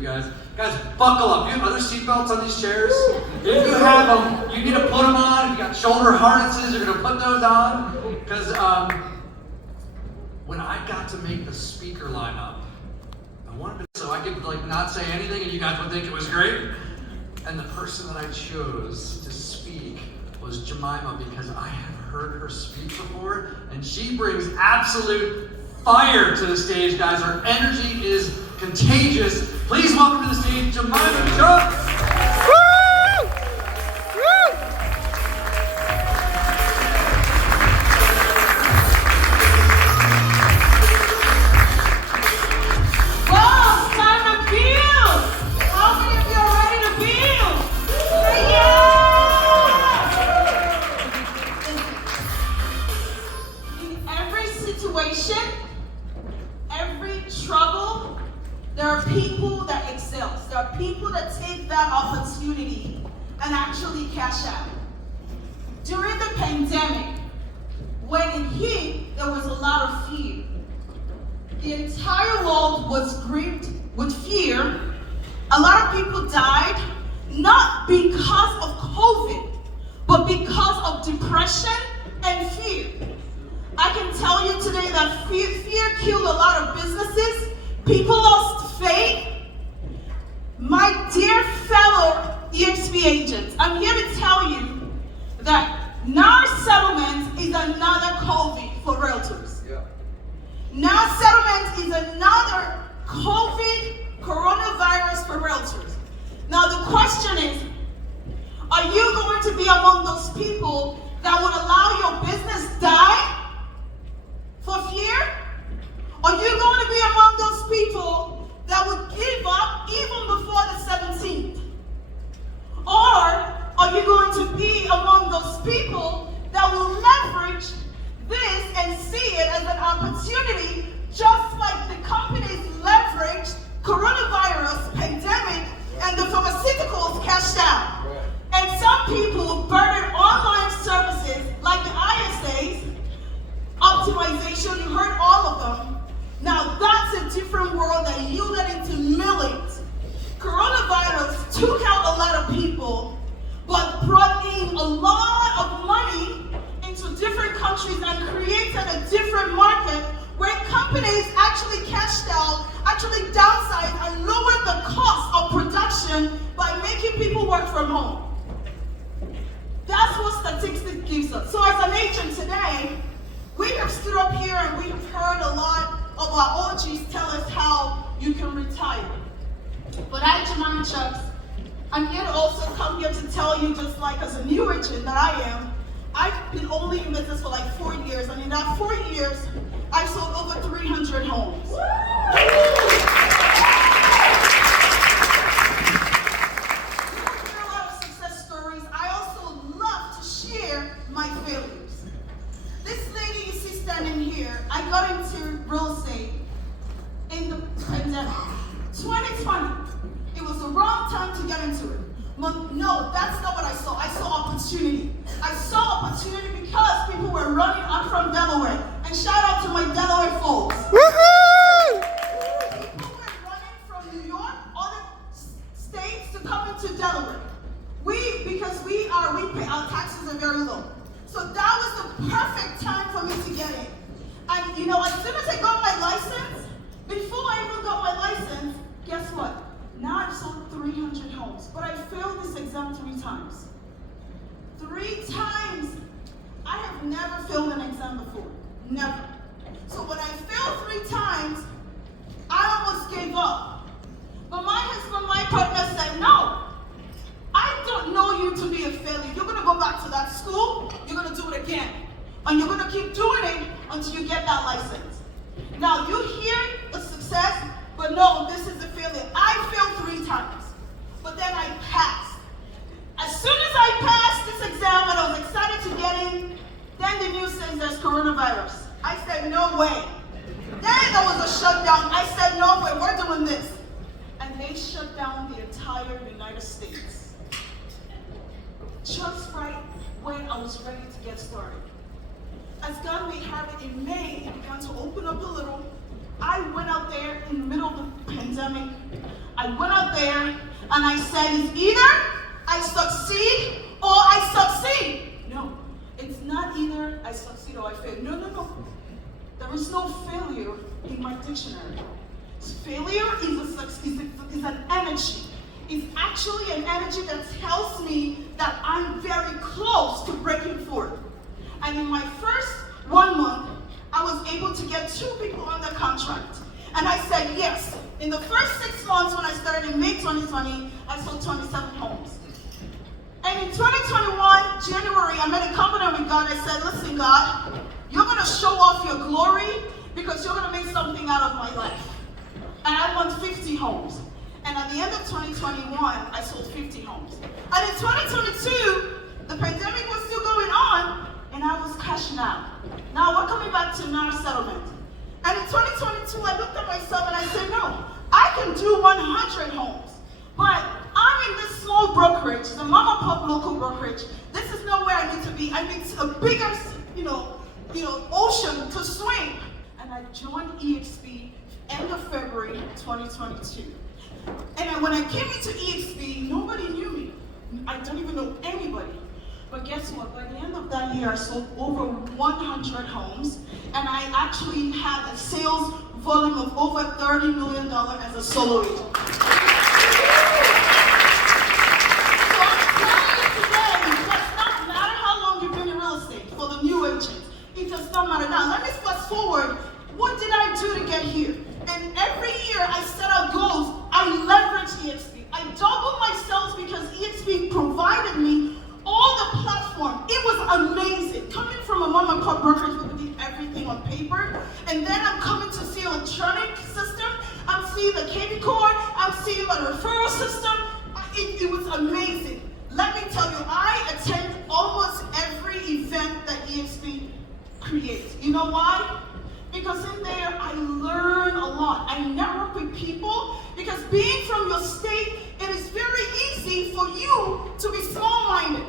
you guys. Guys, buckle up. Are there seatbelts on these chairs? If you have them, you need to put them on. If you got shoulder harnesses, you're going to put those on. Because when I got to make the speaker lineup, I wanted to, so I could like not say anything and you guys would think it was great. And the person that I chose to speak was Jemima, because I have heard her speak before, and she brings absolute fire to the stage, guys. Her energy is contagious. Please welcome to the stage, Jemima Jones. Every trouble, there are people that excel. There are people that take that opportunity and actually cash out. During the pandemic, when it hit, there was a lot of fear. The entire world was gripped with fear. A lot of people died, not because of COVID, but because of depression and fear. I can tell you today that fear killed a lot of businesses. People lost faith. My dear fellow EXP agents, I'm here to tell you that NAR settlement is another COVID for realtors. Yeah. NAR settlement is another COVID coronavirus for realtors. Now the question is, are you going to be among those people that would allow your business die for fear? Are you going to be among those people that would give up even before the 17th? Or are you going to be among those people that will leverage this and see it as an opportunity, just like the companies leveraged coronavirus, pandemic, and the pharmaceuticals cashed out? And some people burdened online services like the ISAs, optimization, you heard all of them. Now that's a different world that yielded into millions. Coronavirus took out a lot of people, but brought in a lot of money into different countries and created a different market where companies actually cashed out, actually downsized and lowered the cost of production by making people work from home. That's what statistics gives us. So as an agent today, we have stood up here and we have heard a lot of our OGs tell us how you can retire. But I, Jemima Chucks, I'm here to also come here to tell you, just like as a new agent that I am, I've been only in business for like 4 years, and in that 4 years, I've sold over 300 homes. I got into real estate in the pandemic. 2020, it was the wrong time to get into it. No, that's not what I saw. I saw opportunity. I saw opportunity because people were running. I'm from Delaware, and shout out to my Delaware folks. Woohoo! People were running from New York, other states to come into Delaware. Because we pay, our taxes are very low. So that was the perfect time for me to get in. And you know, as soon as I got my license, before I even got my license, guess what? Now I've sold 300 homes, but I failed this exam 3 times. 3 times! I have never failed an exam before. Never. So when I failed 3 times, I almost gave up. But my husband, my partner said, no, I don't know you to be a failure. You're gonna go back to that school, you're gonna do it again. And you're gonna keep doing it until you get that license. Now you hear a success, but no, this is a failure. I failed 3 times, but then I passed. As soon as I passed this exam and I was excited to get in, then the news says there's coronavirus. I said, no way. Then there was a shutdown. I said, no way, we're doing this. And they shut down the entire United States. Just right when I was ready to get started. As God may have it, in May, it began to open up a little. I went out there in the middle of the pandemic. I went out there and I said, it's either I succeed or I succeed. No, it's not either I succeed or I fail. No, no, no. There is no failure in my dictionary. Failure is an energy. It's actually an energy that tells me that I'm very close to breaking forth. And in my first 1 month, I was able to get 2 people under contract. And I said yes. In the first 6 months when I started in May 2020, I sold 27 homes. And in 2021, January, I made a covenant with God. I said, listen, God, you're going to show off your glory because you're going to make something out of my life. And I want 50 homes. And at the end of 2021, I sold 50 homes. And in 2022, the pandemic was still going on, and I was cashing out. Now we're coming back to NAR settlement. And in 2022, I looked at myself and I said, no, I can do 100 homes. But I'm in this small brokerage, the mom and pop local brokerage. This is not where I need to be. I need a bigger, ocean to swim. And I joined EXP end of February 2022. And when I came into EXP, nobody knew me. I don't even know anybody. But guess what? By the end of that year, I sold over 100 homes, and I actually had a sales volume of over $30 million as a solo agent. So I'm telling you today, it does not matter how long you've been in real estate for the new agent. It does not matter. Now, let me fast forward. What did I do to get here? And every year I set out goals. I leveraged EXP. I doubled my sales because EXP provided me all the platform. It was amazing. Coming from a mom and pop brokerage where we did everything on paper, and then I'm coming to see electronic system. I'm seeing the KB core. I'm seeing the referral system. It was amazing. Let me tell you, I attend almost every event that EXP creates. You know why? Because in there, I learn a lot. I network with people because being from your state, it is very easy for you to be small-minded.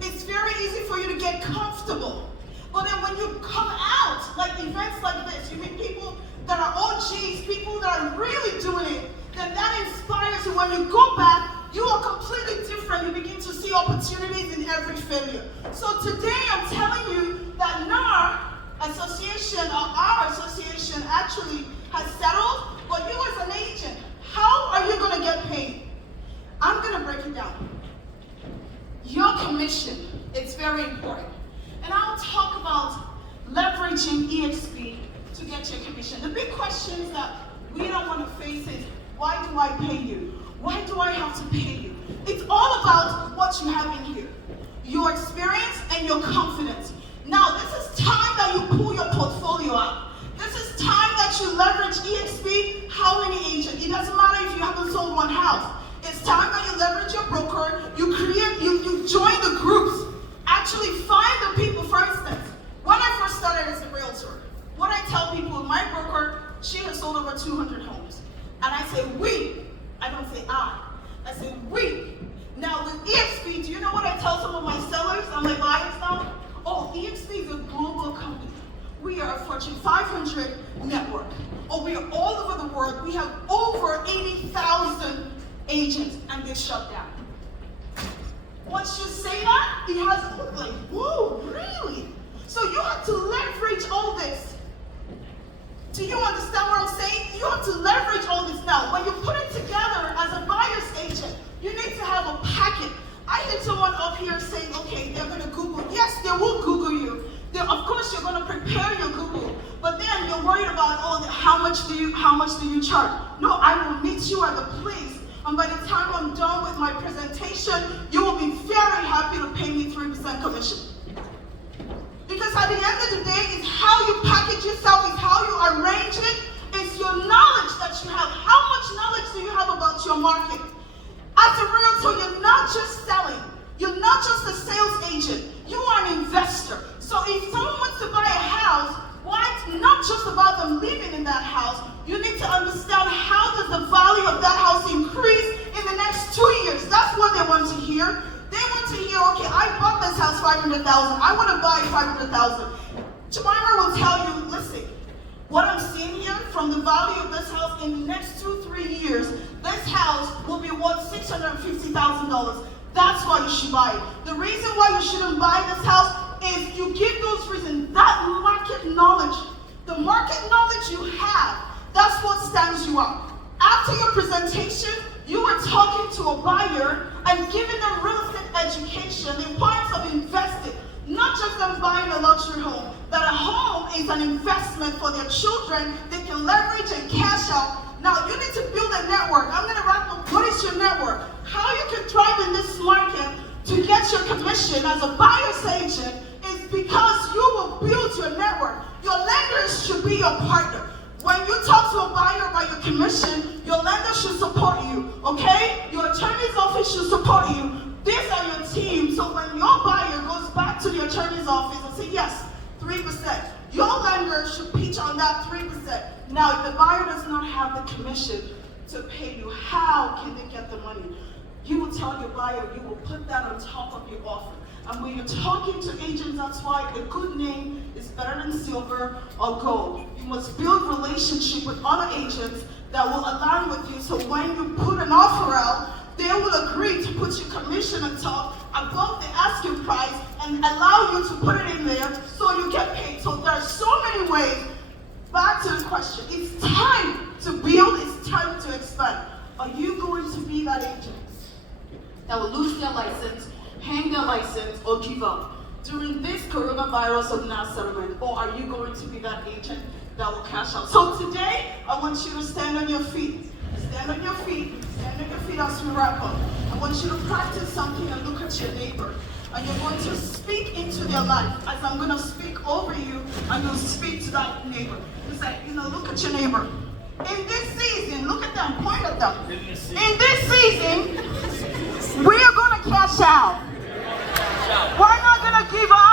It's very easy for you to get comfortable. But then when you come out, like events like this, you meet people that are OGs, people that are really doing it, then that inspires you. When you go back, you are completely different. You begin to see opportunities in every failure. So today, I'm telling you that NAR association, or our association, actually has settled. But you as an agent, how are you going to get paid? I'm going to break it down. Your commission is very important. And I'll talk about leveraging EXP to get your commission. The big questions that we don't want to face is, why do I pay you? Why do I have to pay you? It's all about what you have in here. Your experience and your confidence. Now, this is time that you pull your portfolio out. This is time that you leverage EXP. How many agents? It doesn't matter if you haven't sold one house. It's time that you leverage your broker. You join the groups. Actually find the people. For instance, when I first started as a realtor, what I tell people, my broker, she has sold over 200 homes. And I say we. I don't say I. I say we. Now with EXP, do you know what I tell some of my sellers and my buyers now? Oh, EXP is a global company. We are a Fortune 500 network. Oh, we are all over the world. We have over 80,000 agents, and they shut down. Once you say that, it has to look like, whoa, really? So you have to leverage all this. Do you understand what I'm saying? You have to leverage all this now. When you put it together as a buyer's agent, you need to have a packet. I heard someone up here saying, okay, they're going to Google. Yes, they will Google you. Of course, you're going to prepare your Google. But then you're worried about, how much do you charge? No, I will meet you at the place. And by the time I'm done with my presentation, you will be very happy to pay me 3% commission. Because at the end of the day, it's how you package yourself, it's how you arrange it, it's your knowledge that you have. How much knowledge do you have about your market? As a realtor, you're not just selling. You're not just a sales agent. You are an investor. So if someone wants to buy a house, why it's not just about them living in that house. You need to understand how does the value of that house increase in the next 2 years. That's what they want to hear. They want to hear, okay, I bought this house $500,000. I want to buy $500,000. Jemima will tell you, listen, what I'm seeing here from the value of this house in the next 2-3 years, this house will be worth $650,000. That's why you should buy it. The reason why you shouldn't buy this house is you give those reasons. That market knowledge, the market knowledge you have, that's what stands you up. After your presentation, you were talking to a buyer and giving them real estate education, the importance of investing, not just them buying a luxury home. That a home is an investment for their children. They can leverage and cash out. Now you need to build a network. I'm going to wrap up. What is your network? How you can thrive in this market to get your commission as a buyer's agent is because you will build your network. Your lenders should be your partner. When you talk to a buyer about your commission, your lender should support you, okay? Your attorney's office should support you. These are your team. So when your buyer goes back to the attorney's office and say, yes, 3%, your lender should pitch on that 3%. Now, if the buyer does not have the commission to pay you, how can they get the money? You will tell your buyer, you will put that on top of your offer. And when you're talking to agents, that's why a good name is better than silver or gold. You must build relationship with other agents that will align with you. So when you put an offer out, they will agree to put your commission on top above the asking price and allow you to put it in there so you get paid. So there are so many ways. Back to the question. It's time to build. It's time to expand. Are you going to be that agent that will lose their license, hang their license, or give up during this coronavirus of mass settlement? Or are you going to be that agent that will cash out? So today, I want you to stand on your feet. Stand on your feet. Stand on your feet as we wrap up. I want you to practice something and look at your neighbor. And you're going to speak into their life as I'm going to speak over you, and you'll speak to that neighbor. You say, look at your neighbor. In this season, look at them, point at them. In this season, we are going to cash out. We're not going to give up.